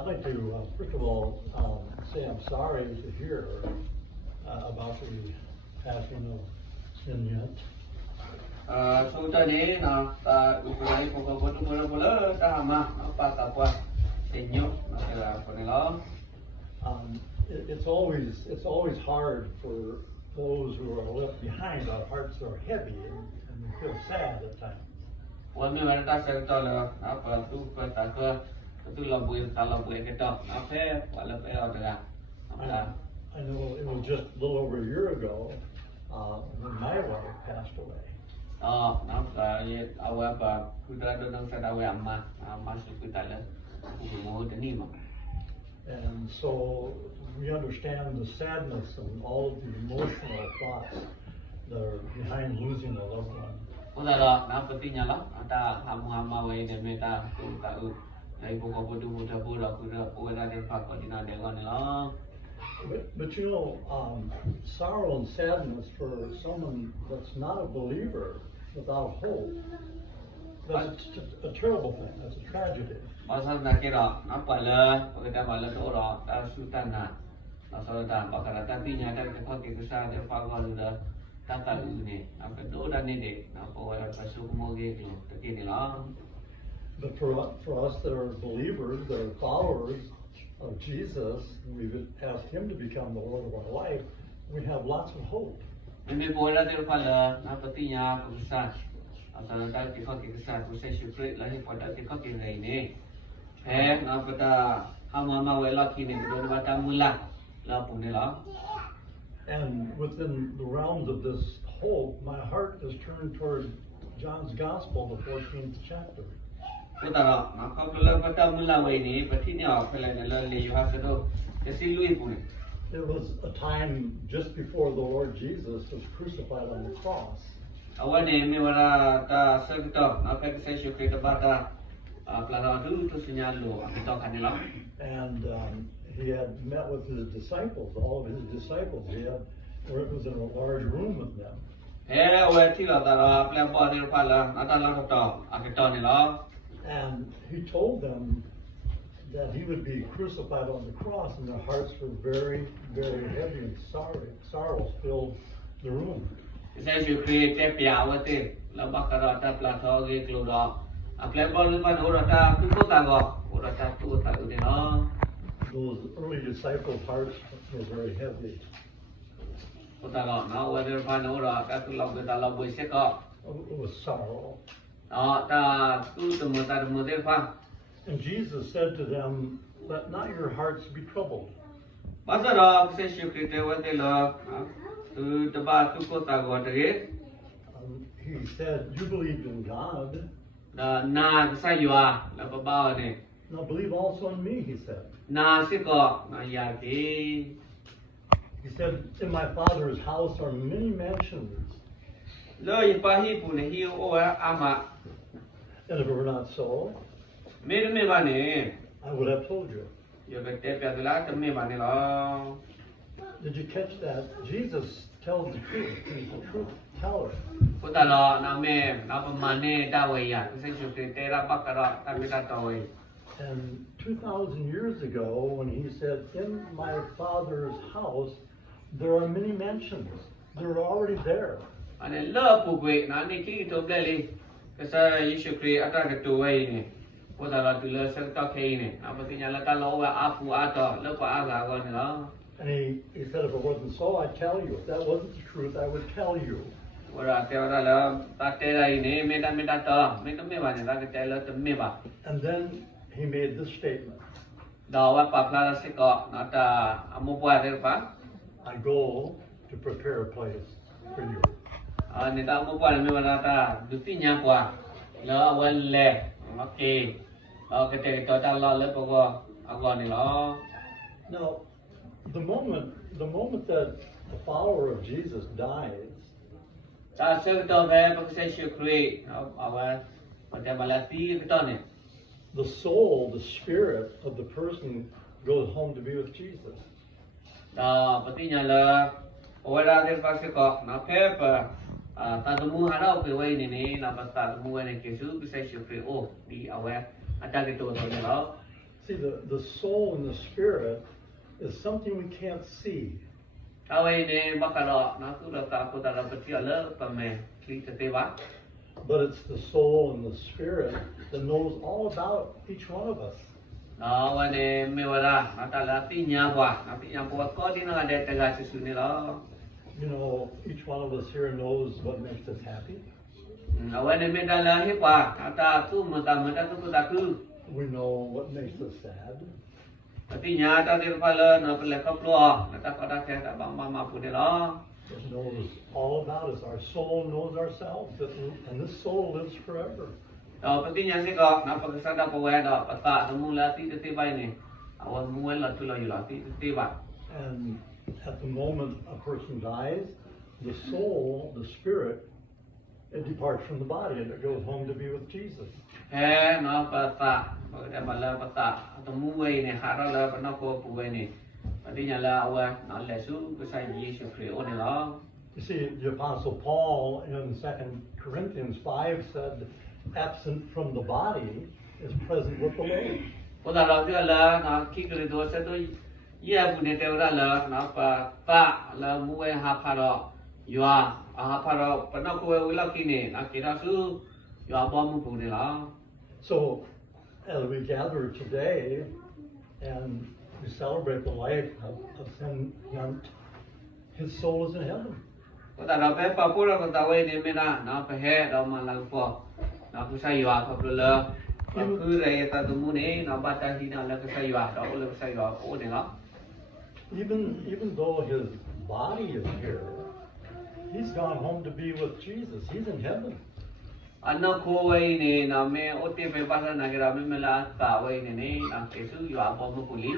I'd like to, first of all, say I'm sorry to hear about the passing of Sinyat. So tadi na ta ukulai pokok bodoh bodoh ta hama apa takwa senyo na kira ponelo. It's always hard for those who are left behind. Our hearts are heavy and we feel sad at times. Wami mereka serta le apa tu kata tu labuin kita apa wala pe ada. I know it was just a little over a year ago when my wife passed away. Nampak ye awak apa kuda dodong sadawe amma masuk kita le mau ni mah. And so we understand the sadness and all of the emotional thoughts that are behind losing a loved one. Udara, nampak tinya lah. Ada hama wei de meta tu tahu. Dari pokok bodoh kuda dia pakai di nade kan lah. But you know, sorrow and sadness for someone that's not a believer, without hope, that's a terrible thing. That's a tragedy. Masa nak kira apa le? Kita malas orang tak sultan na. Masa dah bakal tapi nyata kita pakai kesah dia pakai sudah tak tahu ni. Apa tu dah ni dek. Apa orang pasuk mau gitu. Tak kini lah. But for us that are believers, that are followers of Jesus, we've asked Him to become the Lord of our life, we have lots of hope. Ini boleh terpala, nampak kesah. Asal dah kita kesah, kita syukur lagi pada kita ini. Nampak dah hama wela kini kita macam mula lah pun ni lah. And within the realms of this hope, my heart is turned toward John's Gospel, the 14th chapter. Utara, maka kalau pada mula ini, berarti ni apa lagi lalu you have to do. Jadi lui pun. It was a time just before the Lord Jesus was crucified on the cross. Awal ni mewara ta serta, apa kita syukur kepada pelana tu sinyal lo, kita kan lah. And he had met with his disciples, all of his disciples. It was in a large room with them. Awal tiada tara pelapa ni pala, ada lah kita ni lah. And he told them that he would be crucified on the cross, and their hearts were very, very heavy and sorrow filled the room. Saya syukur tepiak wate, lepas kerana pelata lagi keluar. Apa pun lepas orang tak tu tak ni lah. Those early disciples' hearts were very heavy. Kita nak awal lepas orang tak tu lalu kita lalu berseka. It was sorrow. And Jesus said to them, "Let not your hearts be troubled." He said, "You believed in God. Now believe also in me," he said. He said, "In my Father's house are many mansions. And if it were not so, I would have told you." Did you catch that? Jesus tells the truth. He's the truth teller. And 2,000 years ago, when he said, "In my Father's house, there are many mansions," they were already there. Ane lỡ bukwe na ni ki to bleli kesa Yesus Kristus ata ketuai ni pada la tu le serta kei ni apa tu nyala ta lo wa apu ata le pa aga ko ni la. And he said, "If it wasn't so, I'd tell you. If that wasn't the truth, I would tell you." Ora te ora la ta te ra ni me ta ta me ba ni la ke te le te me ba. And then he made this statement. Da wa pa pla se ko na ta amu pa de pa. "I go to prepare a place for you." Ni ta amu pa me ba ta du ti nya kwa la wa le okay. Ke te ta la le ko aga ni la. Now, the moment that the follower of Jesus dies, ta se to ve pa se Yesus Kristus awa pada balati kita ni. the soul, the spirit of the person goes home to be with Jesus. Patinya la ora del pasiko na pepa ta mu harau pe wai ni na pasta mu ne kesu bisa syukri oh di awal ada gitu to ni lo. See, the soul and the spirit is something we can't see. Awai ne makara na tu la ka ko da la patia le pa me kli te ba. But it's the soul and the spirit that knows all about each one of us. Na wa ne me wala na ta la ti nya wa na ti nya ko ko di na de te ga su ni lo. You know, each one of us here knows what makes us happy. Awai ne me da la he pa ta tu ma tu ta ku. We know what makes us sad. Ti nya ta de pa le na pa le ka plo na ta ka da te ta ba ma pu de lo. It knows all about us. Our soul knows ourselves, and this soul lives forever. Pati nya se ko na pa sa da ko wa da pa ta ta mu la ti te ba ni. Awan mu la tu la yu la ti te ba. And at the moment a person dies, the soul, the spirit, it departs from the body and it goes home to be with Jesus. No pa ta ba ma la pa ta ta mu we ni ha ra la pa na ko pu we ni. Pati nya la wa na le su ko sa Yesu Christ o ni lo. You see, the Apostle Paul in 2 Corinthians 5 said, absent from the body is present with the Lord. Ko da ra dia la na ki ke do se to ye bu ne te ra la na pa ta la mu we ha pha ro yua ha pha ro pa na ko we la ki ni na ki ra su yua bo mu pu ni la. So, as we gather today and we celebrate the life of St. Hunt, his soul is in heaven. Ko da ra pe pa pu ra ko ta we ni me na pa he da ma la po na ku sa yua pa pu le pa ku re ta tu mu ni na ba ta hi na la ku sa yua da o le sa yua o ni la. Even though his body is here, he's gone home to be with Jesus. He's in heaven. Anak ko we ni na me o te pe pa na gra me la ta we ni na ke su yua po mu pu li.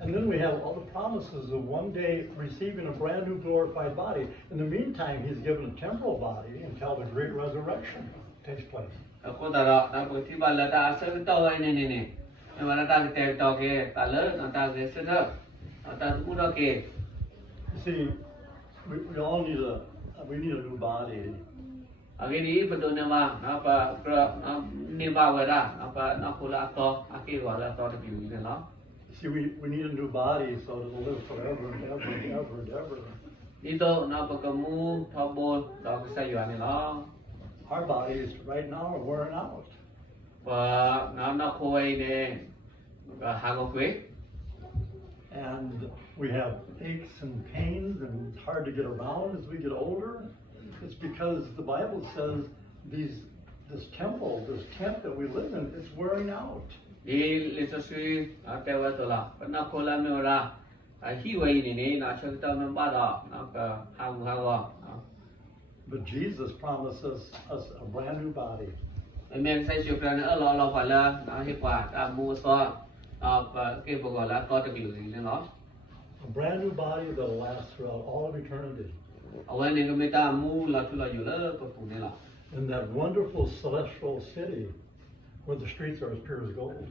And then we have all the promises of one day receiving a brand new glorified body. In the meantime, he's given a temporal body until the great resurrection takes place. Ko da ra na ko ti ba la ta se ta we ni me ma ta te to ke ta le na ta ke se da ta mu do ke. You see, we all need a new body. Agi ni pa do na ma na pa na ni ba we da na pa na ko la to a ke wa la to de bi ni la. See, we need a new body so that it'll live forever and ever and ever and ever. Ito na pa ka mu tho bo da ke sa yua ni la. Our bodies right now are wearing out. Pa na ko we ne ga ha go kwe. And we have aches and pains and it's hard to get around as we get older. It's because the Bible says this tent that we live in, it's wearing out. Di le so sui a te wa to la pa na ko la me ra a hi we ni na cha ta me ba da na ka ha wa. But Jesus promises us a brand new body. Amen sai siu pra na lo fa la na hi kwa ta mu so pa ke bo la ko te lu ni no. A brand new body that will last throughout all of eternity. Awan ni me ta mu la tu la yu la pa pu ni la. In that wonderful celestial city where the streets are as pure as gold.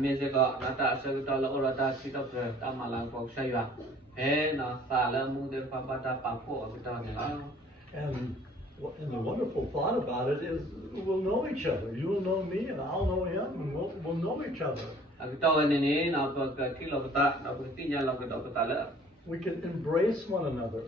Me se ko na ta sa ta la ora ta si ta pra ta ma la ko sa ya. Na ta la mu de pa pa ta pa po ta ni la. And the wonderful thought about it is we'll know each other. You will know me and I'll know him and we'll know each other. We can embrace one another.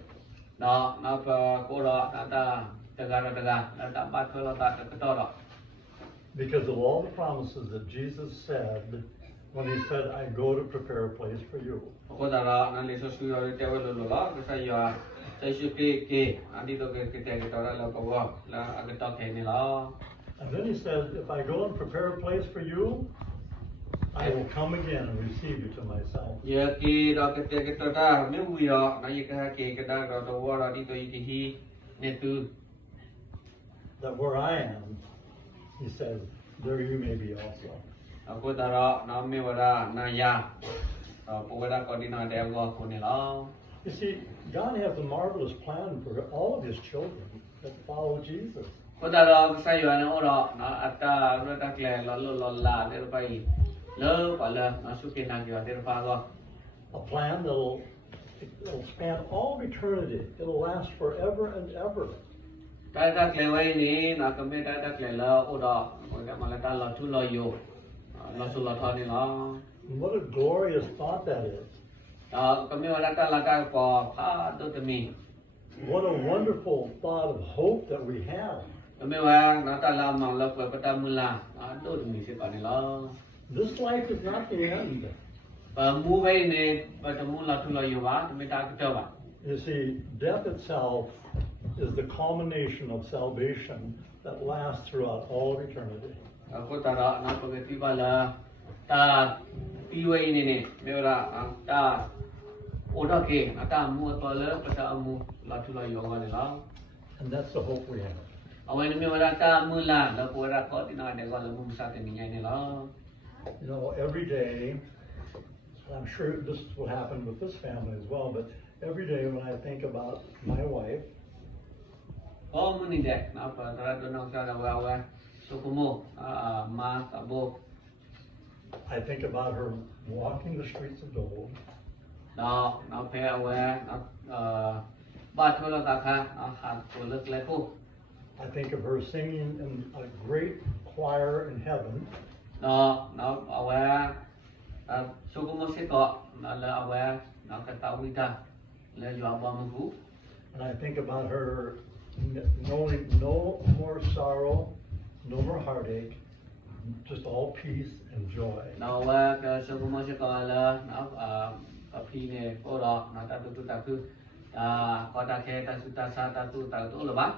Because of all the promises that Jesus said when he said, I go to prepare a place for you. And then he says, if I go and prepare a place for you, I will come again and receive you to myself. That where I am, he says, there you may be also. You see, God has a marvelous plan for all of his children that follow Jesus. A plan that'll span all of eternity. It'll last forever and ever. เราสุลทอนนี่เนาะ And what a glorious thought that is. ก็มีว่าการละการปอพาตัวจะมี What a wonderful thought of hope that we have. ก็มีว่าการละมังละเปิดประตูมุลาตัวจะมีสิก่อนนี่เนาะ This life is not the end. มูไปในประตูมุลาทุลอยว่าจะไม่ได้ก็เจ้าว่า You see, death itself is the culmination of salvation that lasts throughout all of eternity. ก็ตาละนับปกติว่าละตาปีไว้นี่เนี่ยเดี๋ยวละตาโอดเกะตามูตัวละประตูมูลาทุลอยว่านี่เนาะ And that's the hope we have. เอาไว้ในมีว่าตามูลาแล้วพวกเราก็ที่นั่นเดี๋ยวก็เรามุมสัตว์นี่ไงนี่เนาะ You know, every day, I'm sure this will happen with this family as well, but every day when I think about my wife, ก็มันนี่แหละนะพอตราตัวน้องสาวเราว่าสุขุมมาตะโบ I think about her walking the streets of gold. เราแพ้เอาไว้บ้านทั่วโลกค่ะหาตัวเล็กเล็กผู้ I think of her singing in a great choir in heaven. เราเอาไว้สุขุมสิก็เราเอาไว้เรากระตุ้นวิตาแล้วอยู่บ้านผู้ And I think about her knowing no more sorrow, no more heartache, just all peace and joy. เราว่าก็สุขุมสิก็แล้วเราพี่เนี่ยก็รอเราตาตุตาคือก็ตาแค่ตาสุตาซาตาตุตาตุหรือบ้าง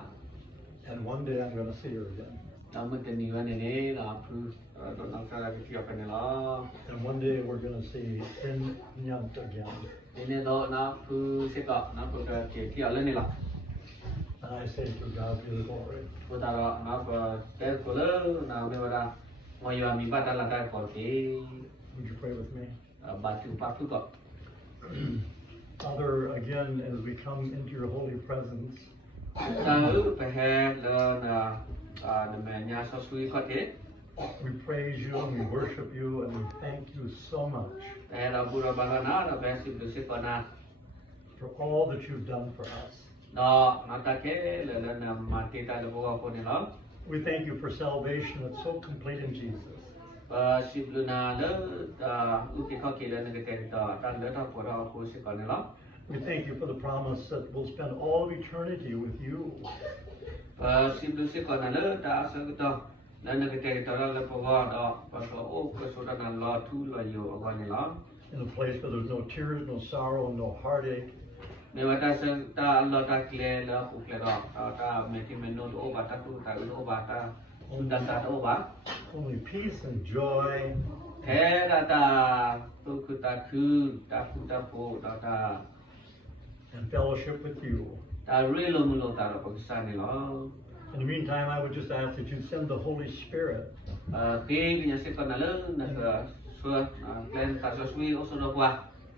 And one day I'm going to see her again. เราไม่จะหนีวันนี้เราคือตัวน้องสาวไปเที่ยวกันนี่หรอ And one day we're going to see Sin Nyant again. ทีนี้เราคือสิก็เราคือเที่ยวเล่นนี่หรอ And I say to God be the glory. พุทธะเราก็เจ้าก็เลยเราไม่ว่าวันอยู่มีบ้านหลังการก่อที่ Would you pray with me? บ้านที่พักทุกคน Father, again, as we come into your holy presence, เราไปแห่แล้วนะแม่ยาสสุยก็เท we praise you and we worship you and we thank you so much แต่เราบูรพานะเราเป็นสิ่งที่ก่อนนะ for all that you've done for us. เราตาแค่แล้วนะมาที่ตาลูกคนนี่หรอ We thank you for salvation that's so complete in Jesus. สิบลูนาแล้วอุติข้อคิดแล้วนึกถึงต่อตั้งเดือนทั้งพวกเราคุยสิก่อนนี่หรอ We thank you for the promise that we'll spend all of eternity with you. สิบลูสิก่อนนั่นแล้วตาสักต่อแล้วนึกถึงต่อแล้วพวกเราพอโอ้ก็สุดนั้นรอทุลอยอยู่ก่อนนี่หรอ In a place where there's no tears, no sorrow, no heartache, ในวันตาเราตาเคลียร์แล้วอุกเลรอตาเมติเมนโนโอบาตาตุตาโอบาตาดันตาโอบา only peace and joy, แท้ตาตุคือตาคือตาพุตาโพตา and fellowship with you. ตาเรื่อยลงมือลงตาเราปกตินี่หรอ In the meantime, I would just ask that you send the Holy Spiritที่ยังสิก่อนนั่นแล้วนะครับส่วนแกลนตาสวยโอสุดกว่า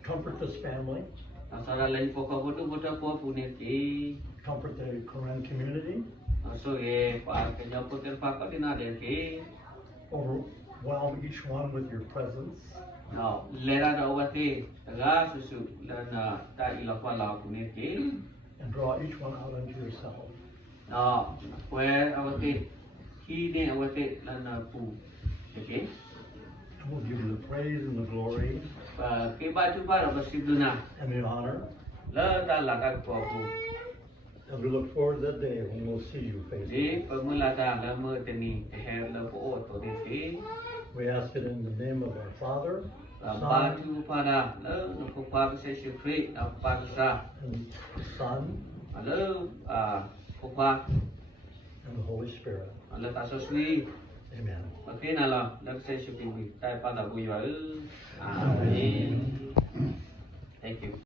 comfort this family, Asal lain pokok bodoh po punya ki. comfort the Korean community, So pak kenya putih pak di nade ki. overwhelm each one with your presence. No, lera da awati taga susu lana ta ilakwa la punya ki. And draw each one out unto yourself. No, kue awati ki ni awati lana pu. Okay. And we'll give you the praise and the glory Ki baju baru bersih duna. and the honor. La ta lakan po pu. And we look forward to that day when we'll see you face to Di face. pemula ta la me teni teher la po to di ki. We ask it in the name of our Father, Son, Baju pada la nuku pa bisa syukri apa sa. and Son, Lalu kupa and the Holy Spirit. lalu tak sesuai. Amen. Okey nala lalu saya syukur. Tapi pada buaya. Amin. Thank you.